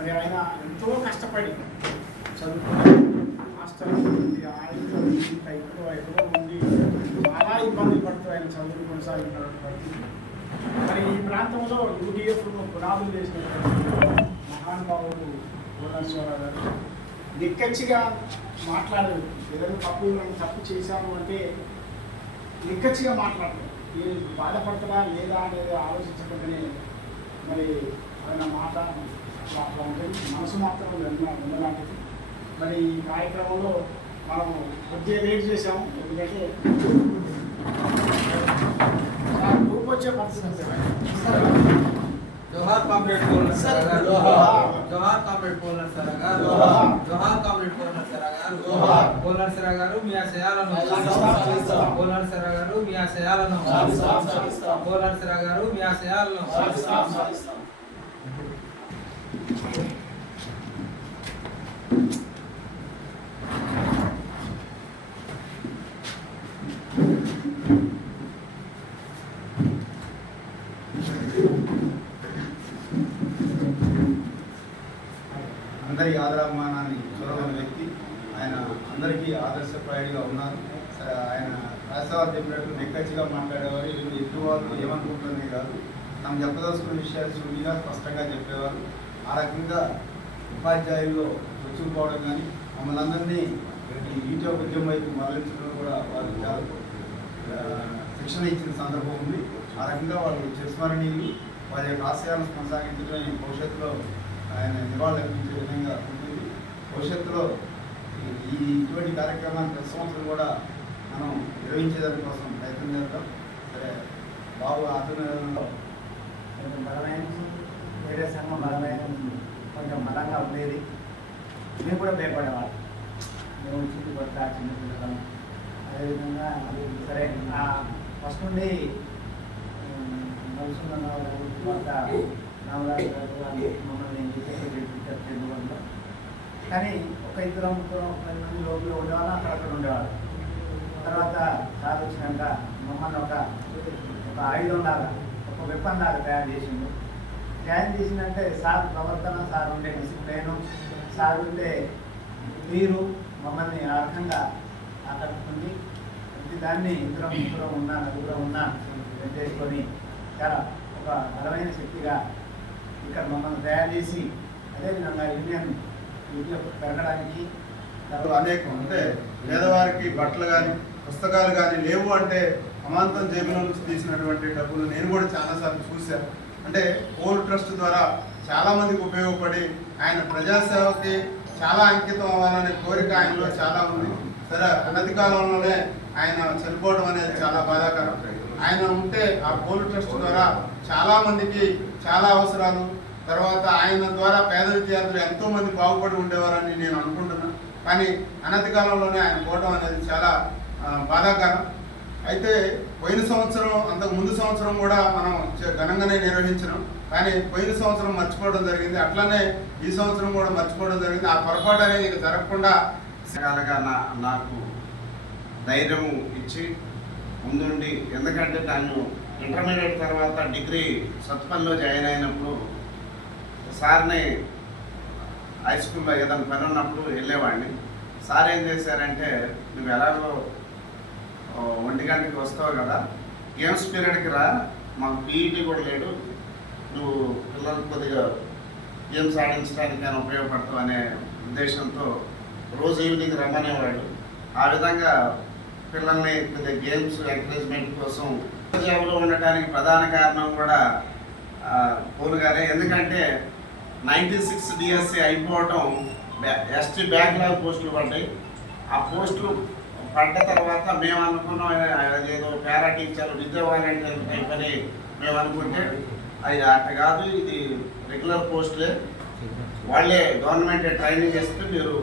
మరి ఆయన ఎంతో కష్టపడి చదువుకుని హాస్టల్ నుండి ఆయనలో ఇంకా ఎక్కడో ఉండి చాలా ఇబ్బంది పడుతూ ఆయన చదువులు కొనసాగినటువంటి మరి ఈ ప్రాంతంలో యూడిఎఫ్ను పునాదులు చేసినటువంటి మహానుభావుడు భువనేశ్వరరావు గారు నిక్కచ్చిగా మాట్లాడారు. ఏదైనా తప్పు చేశాము అంటే నిక్కచ్చిగా మాట్లాడతారు. నేను బాధపడతారా లేదా అనేది ఆలోచించకుండానే మరి ఆయన మాట అట్లా ఉంటుంది. మనసు మాత్రం వెళ్ళలాంటిది. మరి ఈ కార్యక్రమంలో మనం కొద్దిగా లేట్ చేసాము. ఎందుకంటే గ్రూప్ వచ్చే పరిస్థితి. जोहार कॉमरेड बोलना सरागा जोहार कॉमरेड बोलना सरागा जोहार कॉमरेड बोलना सरागा बोलना सरागारू मिया सयाలను बोलना सरागारू मिया सयाలను बोलना सरागारू मिया सयाలను అందరి ఆదరాభిమానాన్ని చూడగలిగిన వ్యక్తి. ఆయన అందరికీ ఆదర్శప్రాయుడిగా ఉన్నారు. ఆయన రాష్ట్రవారు చెప్పినట్టు నిక్కచ్చిగా మాట్లాడేవారు. ఎదుటి వాళ్ళు ఏమనుకుంటున్నది కాదు, మనం చెప్పదలుచుకున్న విషయాలు సూటిగా స్పష్టంగా చెప్పేవారు. ఆ రకంగా ఉపాధ్యాయుల్లో వచ్చుకుపోవడం కానీ మమ్మల్ని అందరినీ ఈ ఈటో ఉద్యమం వైపు మరలించడం కూడా వారు చాలా శిక్షణ ఇచ్చిన సందర్భం ఉంది. ఆ రకంగా వాళ్ళు చిరస్మరణీయులు. వారి యొక్క ఆశయాలను కొనసాగించడం భవిష్యత్తులో ఆయన నివాళులర్పించే విధంగా ఉంటుంది. భవిష్యత్తులో ఇటువంటి కార్యక్రమాన్ని ప్రతి సంవత్సరం కూడా మనం నిర్వహించేదాని కోసం ప్రయత్నం చేద్దాం. సరే బాబు ఆధ్వర్యంలో కొంచెం బలమైన వేరే సంఘం బలమైన కొంచెం బలంగా ఉండేది. మేము కూడా భయపడేవాళ్ళం. మేము చిన్న కొత్త చిన్నపిల్లలు అదేవిధంగా సరే ఫస్ట్ నుండి కొత్త రామరాజు గారు వాళ్ళు మమ్మల్ని వల్ల కానీ ఒక ఇద్దరు ముగ్గురు 10 మంది లోపల ఉండేవాళ్ళం. అక్కడక్కడ ఉండేవాళ్ళు. తర్వాత సార్ వచ్చినాక మమ్మల్ని ఒక ఆయుధం లాగా ఒక వెపన్ లాగా తయారు చేసిందంటే సార్ ప్రవర్తన, సార్ ఉండే డిసిప్లైను, సార్ ఉండే తీరు మమ్మల్ని ఆ రకంగా ఆకట్టుకుంది. ప్రతిదాన్ని ఇద్దరం ముగ్గురు ఉన్నా నలుగురు ఉన్నా చేసుకొని చాలా ఒక బలమైన శక్తిగా ఇక్కడ మమ్మల్ని తయారు చేసి అదేవిధంగా యూనియన్ పెరగడానికి అనేకం అంటే పేదవారికి బట్టలు కానీ పుస్తకాలు కానీ లేవు అంటే అమాంతం జేబుల నుంచి తీసినటువంటి డబ్బులు నేను కూడా చాలాసార్లు చూశాను. అంటే ఓల్డ్ ట్రస్ట్ ద్వారా చాలామందికి ఉపయోగపడి ఆయన ప్రజాసేవకి చాలా అంకితం అవ్వాలనే కోరిక ఆయనలో చాలా ఉంది. సరే అనతి కాలంలోనే ఆయన చనిపోవడం అనేది చాలా బాధాకరం. ఆయన ఉంటే ఆ ఓల్డ్ ట్రస్ట్ ద్వారా చాలామందికి చాలా అవసరాలు, తర్వాత ఆయన ద్వారా పేద విద్యార్థులు ఎంతోమంది బాగుపడి ఉండేవారని నేను అనుకుంటున్నాను. కానీ అనతి కాలంలోనే ఆయన పోవడం అనేది చాలా బాధాకరం. అయితే పోయిన సంవత్సరం అంతకు ముందు సంవత్సరం కూడా మనం ఘనంగానే నిర్వహించినాం. కానీ పోయిన సంవత్సరం మర్చిపోవడం జరిగింది. అట్లనే ఈ సంవత్సరం కూడా మర్చిపోవడం జరిగింది. ఆ పొరపాటు అనేది ఇక జరగకుండా నాకు ధైర్యం ఇచ్చి ముందుండి, ఎందుకంటే నేను ఇంటర్మీడియట్ తర్వాత డిగ్రీ సత్పల్లిలో జాయిన్ అయినప్పుడు సార్ని హై స్కూల్లో ఏదైనా పని ఉన్నప్పుడు వెళ్ళేవాడిని. సార్ ఏం చేశారంటే, నువ్వు ఎలాగో 1 గంటకి వస్తావు కదా, గేమ్స్ పీరియడ్కి రా, మాకు పీఈటీ కూడా లేడు, నువ్వు పిల్లలకు కొద్దిగా గేమ్స్ ఆడించడానికి నేను ఉపయోగపడతావు అనే ఉద్దేశంతో రోజు ఈవినింగ్ రమ్మనేవాడు. ఆ విధంగా పిల్లల్ని కొద్దిగా గేమ్స్ ఎంకరేజ్మెంట్ కోసం జాబ్లో ఉండటానికి ప్రధాన కారణం కూడా పోను గారే. ఎందుకంటే 96 డిఎస్సి అయిపోవటం ఎస్టీ బ్యాక్లాగ్ పోస్టులు పడ్డాయి. ఆ పోస్టులు పడ్డ తర్వాత మేము అనుకున్నాం అదేదో పారా టీచర్లు విద్యా వాలంటీర్ టైప్ అని మేము అనుకుంటే అది అట్ట కాదు, ఇది రెగ్యులర్ పోస్టులే, వాళ్ళే గవర్నమెంట్ ట్రైనింగ్ చేస్తే మీరు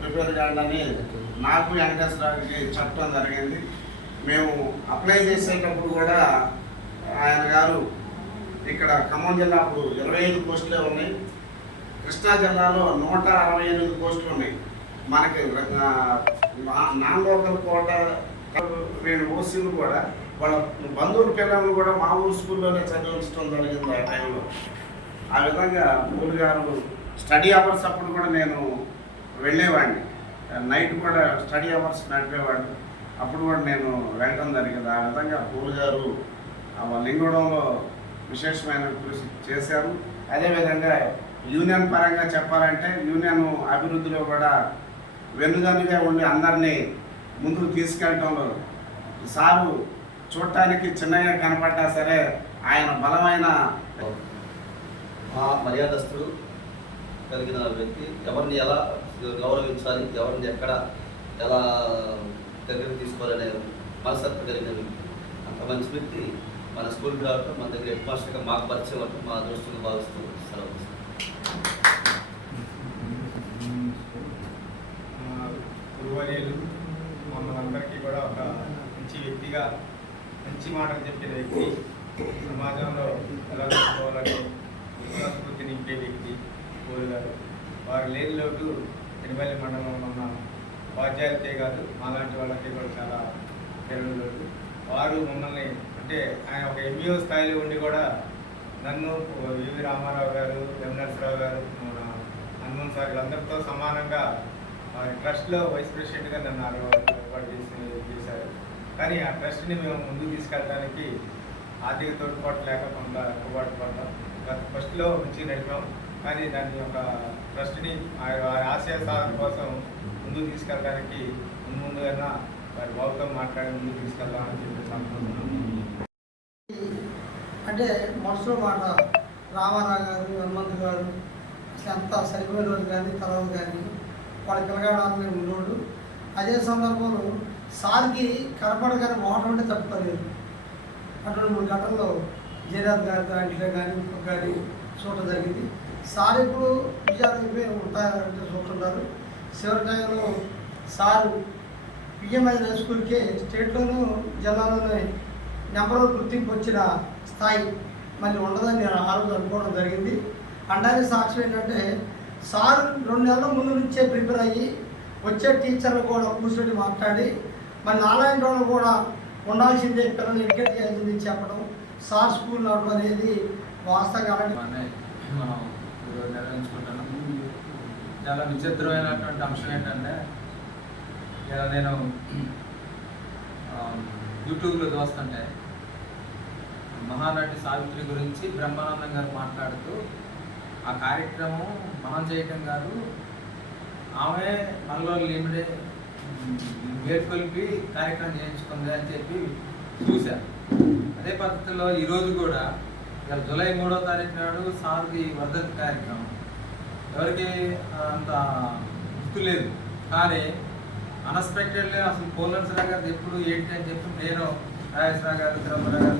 ప్రిపేర్ కాండి అని నాకు వెంకటేశ్వరరావుకి చెప్పడం జరిగింది. మేము అప్లై చేసేటప్పుడు కూడా ఆయన గారు ఇక్కడ ఖమ్మం జిల్లా అప్పుడు 25 పోస్టులే ఉన్నాయి, కృష్ణా జిల్లాలో 168 పోస్టులు ఉన్నాయి. మనకి నాన్ లోకల్ కోట ఓసీలు కూడా వాళ్ళ బంధువుల పిల్లలు కూడా మా ఊరు స్కూల్లోనే చదివించడం జరిగింది ఆ టైంలో. ఆ విధంగా పూలు గారు స్టడీ అవర్స్ అప్పుడు కూడా నేను వెళ్ళేవాడిని. నైట్ కూడా స్టడీ అవర్స్ నడిపేవాడిని. అప్పుడు కూడా నేను వెళ్ళడం జరిగింది. ఆ విధంగా పూల్ గారు లింగడంలో విశేషమైన కృషి చేశారు. అదేవిధంగా యూనియన్ పరంగా చెప్పాలంటే యూనియన్ అభివృద్ధిలో కూడా వెన్నుదన్నుగా ఉండి అందరినీ ముందుకు తీసుకెళ్ళడంలో సారు చూడటానికి చిన్నగా కనపడ్డా సరే ఆయన బలమైన మర్యాదస్తులు కలిగిన వ్యక్తి, ఎవరిని ఎలా గౌరవించాలి, ఎవరిని ఎక్కడ ఎలా దగ్గర తీసుకోవాలనే మనస్తత్వం కలిగిన వ్యక్తి. అంత మంచి వ్యక్తి మన స్కూల్కి రావటం, మన దగ్గర హెడ్ మాస్టర్గా మాకు పరిచయం అవ్వటం మా దృష్టిని భావిస్తూ సెలవు. గురువర్యులు మమ్మల్ని కూడా ఒక మంచి వ్యక్తిగా మంచి మాటలు చెప్పిన వ్యక్తి, సమాజంలో ఎలా తీసుకోవాలని విశ్వాసబుద్ధి నింపే వ్యక్తి పూల్ గారు. వారు లేని లోటు ఎనిమల్లి మండలంలో ఉన్న ఉపాధ్యాయులకే కాదు మాలాంటి వాళ్ళకి కూడా చాలా తెలియని లోటు. వారు మమ్మల్ని అంటే ఆయన ఒక ఎంఈఓ స్థాయిలో ఉండి కూడా నన్ను వివి రామారావు గారు, ఎం నరసరావు గారు, హనుమాన్ సార్ వీళ్ళందరితో సమానంగా ట్రస్ట్లో వైస్ ప్రెసిడెంట్గా నన్ను ఏర్పాటు చేశారు. కానీ ఆ ట్రస్ట్ని మేము ముందుకు తీసుకెళ్ళడానికి ఆర్థిక తోడ్పాటు లేక కొంత ఎక్కుబాటు పడ్డాం. గత ఫస్ట్లో నుంచి నడిపాం, కానీ దాని యొక్క ట్రస్ట్ని వారి ఆశయ సాధన కోసం ముందుకు తీసుకెళ్ళడానికి ముందుగా వారి బాబుతో మాట్లాడి ముందుకు తీసుకెళ్దామని చెప్పి అనుకుంటున్నాం. అంటే మనసులో మాట రామారావు గారు, హనుమంతు గారు అసలు అంతా సరిపోయిన రోజు కానీ తర్వాత కానీ వాళ్ళ పిల్లగాడాలని ఉండేవాడు. అదే సందర్భంలో సార్కి కనపడగానే మోటార్ ఉంటే తట్టుకోలేదు. అటువంటి 3 గంటల్లో జయరాజ్ గారి దాంట్లో కానీ ఇంకొక కానీ చూడటం జరిగింది. సార్ ఇప్పుడు విజయాలు ఉంటాయంటే చూస్తున్నారు. చివరి టైంలో సారు పిఎంఐ హై స్కూల్కి స్టేట్లోనూ జిల్లాలోనే నెంబర్ 1 గుర్తింపు వచ్చిన స్థాయి మళ్ళీ ఉండదని నేను ఆ రోజు అనుకోవడం జరిగింది. అండానికి సాక్ష్యం ఏంటంటే సార్ 2 నెలల ముందు నుంచే ప్రిపేర్ అయ్యి వచ్చే టీచర్లు కూడా కూర్చొని మాట్లాడి మళ్ళీ నారాయణ రోజులు కూడా ఉండాల్సిందే, పిల్లల్ని ఎడ్యుకేట్ చేయాల్సింది చెప్పడం, సార్ స్కూల్ నడవడం అనేది వాస్తవంగా మనం ఈరోజు నిర్వహించుకుంటున్నాం. చాలా విచిత్రమైనటువంటి అంశం ఏంటంటే ఇలా నేను యూట్యూబ్లో చూస్తుంటే మహానటి సావిత్రి గురించి బ్రహ్మానందం గారు మాట్లాడుతూ ఆ కార్యక్రమం మనం చేయటం కాదు, ఆమె మనలో లిమిడే మేల్కొల్పి కార్యక్రమం చేయించుకుంది అని చెప్పి చూశాను. అదే పద్ధతిలో ఈరోజు కూడా జూలై 3వ తారీఖు నాడు సార్ది వర్ధంతి కార్యక్రమం ఎవరికి అంత గుర్తు లేదు, కానీ అన్ఎక్స్పెక్టెడ్లీ అసలు పోలన్సరా గారు ఎప్పుడు ఏంటి అని చెప్పి నేను రాజేశ్వర గారు, తిరుమల గారు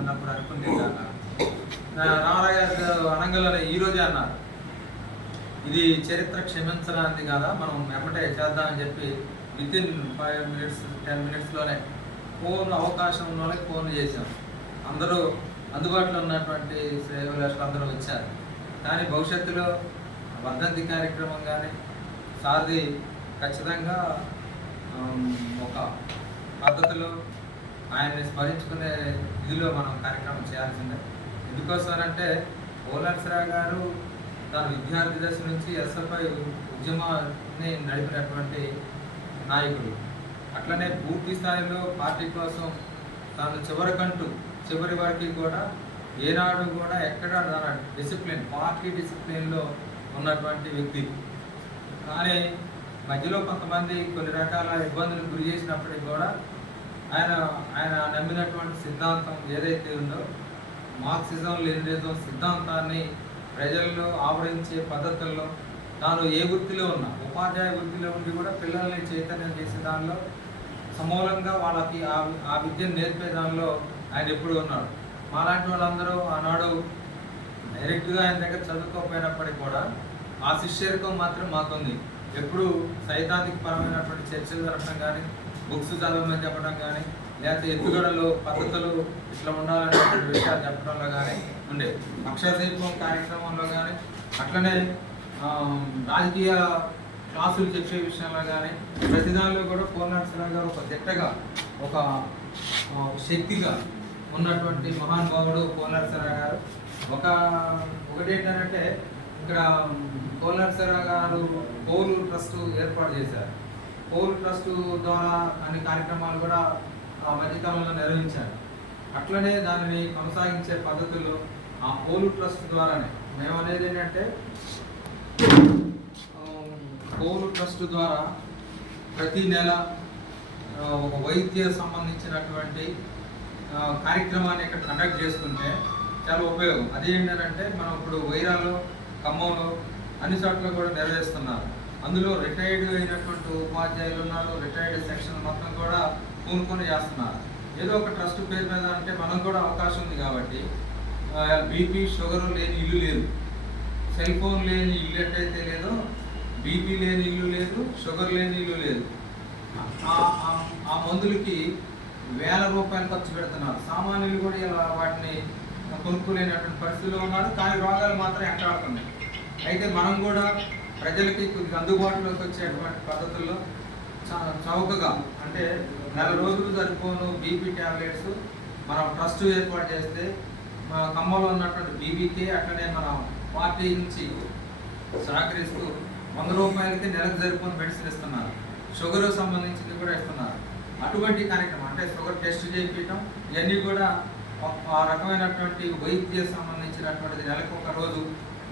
ఉన్నప్పుడు అనుకుంటున్నాను. రామారావు గారు అనంగంలోనే ఈరోజే అన్నారు, ఇది చరిత్ర క్షమించడానికి కదా, మనం ఎమ్మటే చేద్దామని చెప్పి వితిన్ 5 minutes 10 minutesలోనే ఫోన్ అవకాశం ఉన్న వాళ్ళకి ఫోన్ చేశాం. అందరూ అందుబాటులో ఉన్నటువంటి శ్రేయోభిలాషులు అందరూ వచ్చారు. కానీ భవిష్యత్తులో వర్ధంతి కార్యక్రమం కానీ సార్ది ఖచ్చితంగా ఒక పద్ధతిలో ఆయన్ని స్మరించుకునే ఇదిలో మనం కార్యక్రమం చేయాల్సిందే. ఎందుకోసమంటే పోలన్సరా గారు తన విద్యార్థి దశ నుంచి ఎస్ఎఫ్ఐ ఉద్యమాన్ని నడిపినటువంటి నాయకుడు. అట్లనే పూర్తి స్థాయిలో పార్టీ కోసం తాను చివరి వరకు కూడా ఏనాడు కూడా ఎక్కడ తన డిసిప్లిన్, పార్టీ డిసిప్లిన్లో ఉన్నటువంటి వ్యక్తి. కానీ మధ్యలో కొంతమంది కొన్ని రకాల ఇబ్బందులకు గురి చేసినప్పటికీ కూడా ఆయన నమ్మినటువంటి సిద్ధాంతం ఏదైతే ఉందో మార్క్సిజం లెనినిజం సిద్ధాంతాన్ని ప్రజల్లో ఆవరించే పద్ధతుల్లో తాను ఏ వృత్తిలో ఉన్నా ఉపాధ్యాయ వృత్తిలో ఉండి కూడా పిల్లల్ని చైతన్యం చేసే దానిలో సమూలంగా వాళ్ళకి ఆ విద్యను నేర్పే దానిలో ఆయన ఎప్పుడు ఉన్నాడు. మాలాంటి వాళ్ళందరూ ఆనాడు డైరెక్ట్గా ఆయన దగ్గర చదువుకోకపోయినప్పటికీ కూడా ఆ శిష్యరికం మాత్రం మాకుంది. ఎప్పుడు సైద్ధాంతిక పరమైనటువంటి చర్చలు జరపడం కానీ, బుక్స్ చదవమని చెప్పడం కానీ, లేకపోతే ఎత్తుగడలు పద్ధతులు ఇట్లా ఉండాలనేటువంటి విషయాలు చెప్పడంలో కానీ ఉండేది. అక్షరదీపం కార్యక్రమంలో కానీ, అట్లనే రాజకీయ క్లాసులు చెప్పే విషయంలో కానీ ప్రతిదానిలో కూడా పోలన్సరా గారు ఒక దిట్టగా ఒక శక్తిగా ఉన్నటువంటి మహానుభావుడు పోలన్సరా గారు. ఒకటి ఏంటంటే ఇక్కడ కోనర్సరా గారు పౌలు ట్రస్ట్ ఏర్పాటు చేశారు. పౌలు ట్రస్ట్ ద్వారా అన్ని కార్యక్రమాలు కూడా మధ్యకాలంలో నిర్వహించారు. అట్లనే దానిని కొనసాగించే పద్ధతుల్లో ఆ పౌలు ట్రస్ట్ ద్వారానే మేము అనేది ఏంటంటే పౌలు ట్రస్ట్ ద్వారా ప్రతి నెల ఒక వైద్య సంబంధించినటువంటి కార్యక్రమాన్ని ఇక్కడ కండక్ట్ చేసుకుంటే చాలా ఉపయోగం. అదేంటంటే మనం ఇప్పుడు వైరాలో, ఖమ్మంలో అన్ని చోట్ల కూడా నిర్వహిస్తున్నారు. అందులో రిటైర్డ్ అయినటువంటి ఉపాధ్యాయులు ఉన్నారు, రిటైర్డ్ సెక్షన్ మొత్తం కూడా పూనుకొని చేస్తున్నారు. ఏదో ఒక ట్రస్ట్ పేరు మీద అంటే మనం కూడా అవకాశం ఉంది కాబట్టి బీపీ షుగర్ లేని ఇల్లు లేదు, సెల్ ఫోన్ లేని ఇల్లు ఎట్టయితే లేదో బీపీ లేని ఇల్లు లేదు, షుగర్ లేని ఇల్లు లేదు. ఆ మందులకి వేల రూపాయలు ఖర్చు పెడుతున్నారు. సామాన్యులు కూడా ఇలా వాటిని కొనుక్కోలేనటువంటి పరిస్థితిలో ఉన్నారు, కానీ రోగాలు మాత్రం ఎంటాడుతున్నాయి. అయితే మనం కూడా ప్రజలకి కొద్దిగా అందుబాటులోకి వచ్చేటువంటి పద్ధతుల్లో చౌకగా అంటే 4 రోజులు సరిపోను బీపీ ట్యాబ్లెట్స్ మనం ట్రస్ట్ ఏర్పాటు చేస్తే మన ఖమ్మంలో ఉన్నటువంటి బీబీకే అట్లనే మన పార్టీ నుంచి సహకరిస్తూ 100 రూపాయలకి నెలకు సరిపోని మెడిసిన్ ఇస్తున్నారు. షుగర్ సంబంధించింది కూడా ఇస్తున్నారు. అటువంటి కార్యక్రమం అంటే షుగర్ టెస్ట్ చేయించడం ఇవన్నీ కూడా ఆ రకమైనటువంటి వైద్య సంబంధించినటువంటిది నెలకు ఒక రోజు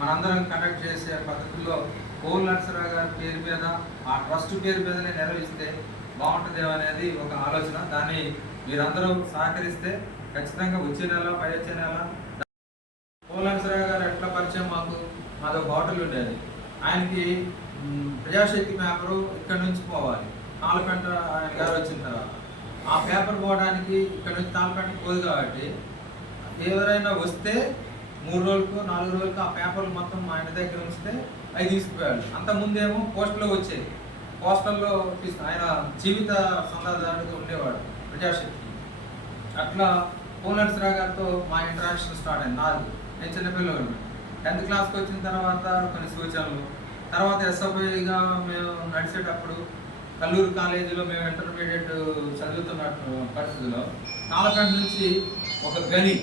మనందరం కండక్ట్ చేసే పద్ధతుల్లో కోనర్సరా గారి పేరు మీద ఆ ట్రస్ట్ పేరు మీదనే నిర్వహిస్తే బాగుంటుందేమో అనేది ఒక ఆలోచన. దాన్ని మీరందరూ సహకరిస్తే ఖచ్చితంగా వచ్చే నెల పై వచ్చే నెల కోనర్సరా గారు ఎట్లా పరిచయం మాది ఒక హోటల్ ఉండేది. ఆయనకి ప్రజాశక్తి పేపరు ఇక్కడ నుంచి పోవాలి, తాళ్ళపేట ఆయన గారు వచ్చిన తర్వాత ఆ పేపర్ పోవడానికి ఇక్కడ నుంచి తాళ్ళపేటకి పోదు కాబట్టి ఎవరైనా వస్తే 3 రోజులకు 4 రోజులకు ఆ పేపర్లు మొత్తం మా ఇంటి దగ్గర ఉంచితే అవి తీసుకుపోయాడు. అంతకుముందేమో పోస్టల్లో వచ్చేది, పోస్టల్లో ఆయన జీవిత సందాదానికి ఉండేవాడు ప్రజాశక్తి. అట్లా కోనర్సరా గారితో మా ఇంటరాక్షన్ స్టార్ట్ అయింది. నేను చిన్నపిల్లలు 10th క్లాస్కి వచ్చిన తర్వాత కొన్ని సూచనలు, తర్వాత ఎస్ఎఫ్ఐగా మేము నడిచేటప్పుడు కల్లూరు కాలేజీలో మేము ఇంటర్మీడియట్ చదువుతున్నట్టు పరిస్థితుల్లో తాళ్ళపేట నుంచి ఒక గని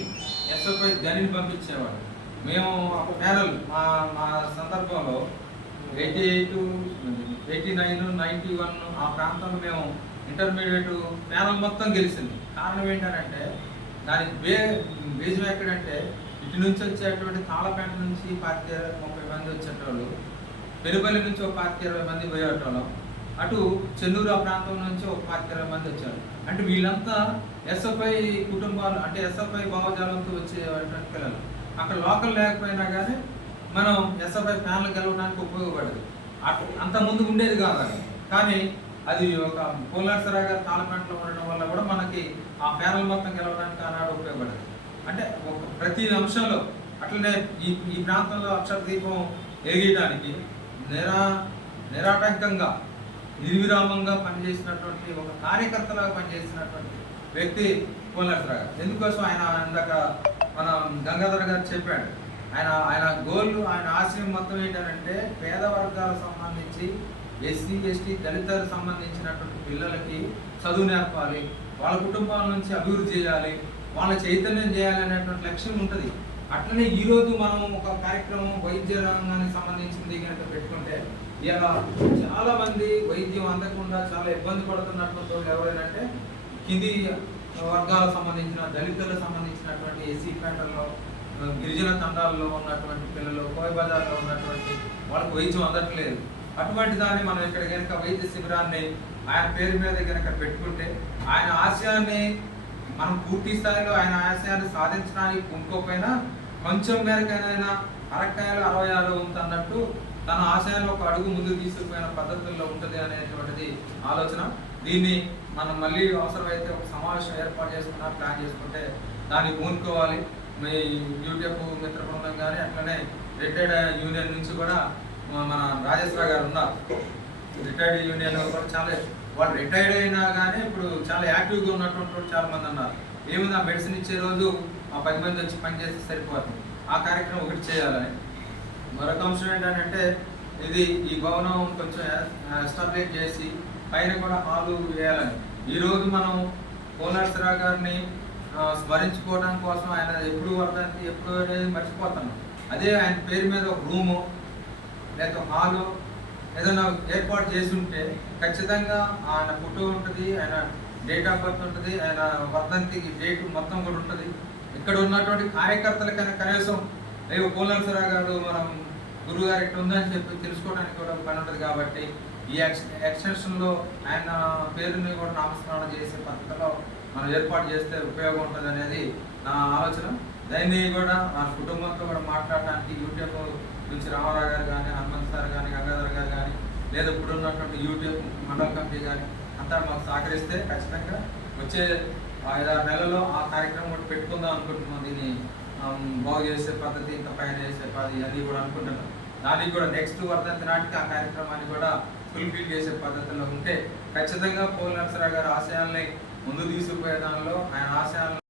ఎస్ఎఫ్ఐ గనిని పంపించేవాడు. మేము ఒక ప్యానల్ మా సందర్భంలో 88, 89, 91 ఆ ప్రాంతంలో మేము ఇంటర్మీడియట్ ప్యానల్ మొత్తం గెలిచింది. కారణం ఏంటంటే దానికి బీజం ఎక్కడంటే ఇటు నుంచి వచ్చేటువంటి తాళ్ళపేట నుంచి 25-30 మంది వచ్చేటోళ్ళు, పెరుపల్లి నుంచి ఒక 25-20 మంది పోయేటోళ్ళం, అటు చెన్నూరు ఆ ప్రాంతం నుంచి ఒక 25-20 మంది వచ్చారు. అంటే వీళ్ళంతా ఎస్ఎఫ్ఐ కుటుంబాలు అంటే ఎస్ఎఫ్ఐ భావజాలంతో వచ్చేటువంటి పిల్లలు. అక్కడ లోకల్ లేకపోయినా కానీ మనం ఎస్ఎఫ్ఐ ఫ్యాన్లు గెలవడానికి ఉపయోగపడదు. అంత ముందు ఉండేది కాదు అది, కానీ అది ఒక కోనర్సరా గారు తాళ్ళపేటలో ఉండడం వల్ల కూడా మనకి ఆ ఫ్యాన్లు మొత్తం గెలవడానికి ఆనాడు ఉపయోగపడదు. అంటే ఒక ప్రతి అంశంలో అట్లనే ఈ ప్రాంతంలో అక్షర దీపం ఎగియడానికి నిరాటంకంగా నిర్విరామంగా పనిచేసినటువంటి ఒక కార్యకర్తలాగా పనిచేసినటువంటి వ్యక్తి కోనర్సరా గారు. ఎందుకోసం ఆయన ఇందాక మన గంగాధర్ గారు చెప్పాడు, ఆయన గోల్, ఆయన ఆశయం మొత్తం ఏంటంటే పేద వర్గాలకు సంబంధించి ఎస్సీ ఎస్టీ దళితులకు సంబంధించినటువంటి పిల్లలకి చదువు నేర్పాలి, వాళ్ళ కుటుంబాల నుంచి అభివృద్ధి చేయాలి, వాళ్ళ చైతన్యం చేయాలి అనేటువంటి లక్ష్యం ఉంటుంది. అట్లనే ఈరోజు మనం ఒక కార్యక్రమం వైద్య రంగానికి సంబంధించింది కనుక పెట్టుకుంటే ఇలా చాలా మంది వైద్యం అందకుండా చాలా ఇబ్బంది పడుతున్నటువంటి వాళ్ళు ఎవరైనా కింది వర్గాలకు సంబంధించిన దళితులకు సంబంధించినటువంటి ఎస్సీ పేటల్లో గిరిజన తండాల్లో ఉన్నటువంటి పిల్లలు, కోయి బజార్లో ఉన్నటువంటి వాళ్ళకి వైద్యం అందట్లేదు. అటువంటి దాన్ని మనం ఇక్కడ కనుక వైద్య శిబిరాన్ని ఆయన పేరు మీద కనుక పెట్టుకుంటే ఆయన ఆశయాన్ని మనం పూర్తి స్థాయిలో ఆయన ఆశయాన్ని సాధించడానికి పూనుకోకపోయినా కొంచెం మేరకైనా అరకాయలు 66 ఉంది అన్నట్టు తన ఆశయాన్ని ఒక అడుగు ముందుకు తీసుకుపోయిన పద్ధతుల్లో ఉంటుంది అనేటువంటిది ఆలోచన. దీన్ని మనం మళ్ళీ అవసరమైతే ఒక సమావేశం ఏర్పాటు చేసుకున్నా ప్లాన్ చేసుకుంటే దాన్ని పూనుకోవాలి. మీ యూట్యూబ్ మిత్ర బృందం కానీ అట్లనే రిటైర్డ్ యూనియన్ నుంచి కూడా మన రాజేశ్వర గారు ఉన్నారు. రిటైర్డ్ యూనియన్ కూడా చాలా వాళ్ళు రిటైర్డ్ అయినా కానీ ఇప్పుడు చాలా యాక్టివ్గా ఉన్నటువంటి వాళ్ళు చాలా మంది ఉన్నారు. ఏముంది, ఆ మెడిసిన్ ఇచ్చే రోజు ఆ 10 మంది వచ్చి పనిచేస్తే సరిపోతుంది. ఆ కార్యక్రమం ఒకటి చేయాలని. మరొక అంశం ఏంటంటే ఈ భవనం కొంచెం ఎస్టాబ్లిష్ చేసి పైన కూడా హాలు వేయాలని. ఈరోజు మనం కోనర్సరా గారిని స్మరించుకోవడం కోసం ఆయన ఎప్పుడు వర్ధంతి ఎప్పుడు అనేది మర్చిపోతున్నాం. అదే ఆయన పేరు మీద ఒక రూము లేక హాలు ఏదైనా ఏర్పాటు చేసి ఉంటే ఖచ్చితంగా ఆయన ఫోటో ఉంటుంది, ఆయన డేట్ ఆఫ్ బర్త్ ఉంటుంది, ఆయన వర్ధంతి డేట్ మొత్తం కూడా ఉంటుంది. ఇక్కడ ఉన్నటువంటి కార్యకర్తలకైనా కనీసం అయ్యో పోలనరసరావు గారు మనం గురువు గారు ఎట్లా ఉందని చెప్పి తెలుసుకోవడానికి కూడా పని ఉంటుంది. కాబట్టి ఈ ఎక్స్టెన్షన్లో ఆయన పేరుని కూడా నామస్మరణ చేసే పద్ధతిలో మనం ఏర్పాటు చేస్తే ఉపయోగం ఉంటుంది అనేది నా ఆలోచన. దాన్ని కూడా మన కుటుంబంతో కూడా మాట్లాడడానికి యూట్యూబ్ నుంచి రామారావు గారు కానీ, హనుమంత్ సార్ కానీ, గంగాధర్ గారు కానీ, లేదా ఇప్పుడు ఉన్నటువంటి యూట్యూబ్ మండల కమిటీ కానీ అంతా మాకు సహకరిస్తే ఖచ్చితంగా వచ్చే 5-6 నెలల్లో ఆ కార్యక్రమం కూడా పెట్టుకుందాం అనుకుంటున్నాం. దీన్ని బాగు చేసే పద్ధతి, ఇంకా పైన చేసే పద్ధతి అది కూడా అనుకుంటున్నాం. దానికి కూడా నెక్స్ట్ వర్ధంతి నాటికి ఆ కార్యక్రమాన్ని కూడా ఫుల్ఫిల్ చేసే పద్ధతిలో ఉంటే ఖచ్చితంగా పోలనరసరావు గారి ఆశయాల్ని ముందు తీసుకుపోయే దానిలో ఆయన ఆశయాలను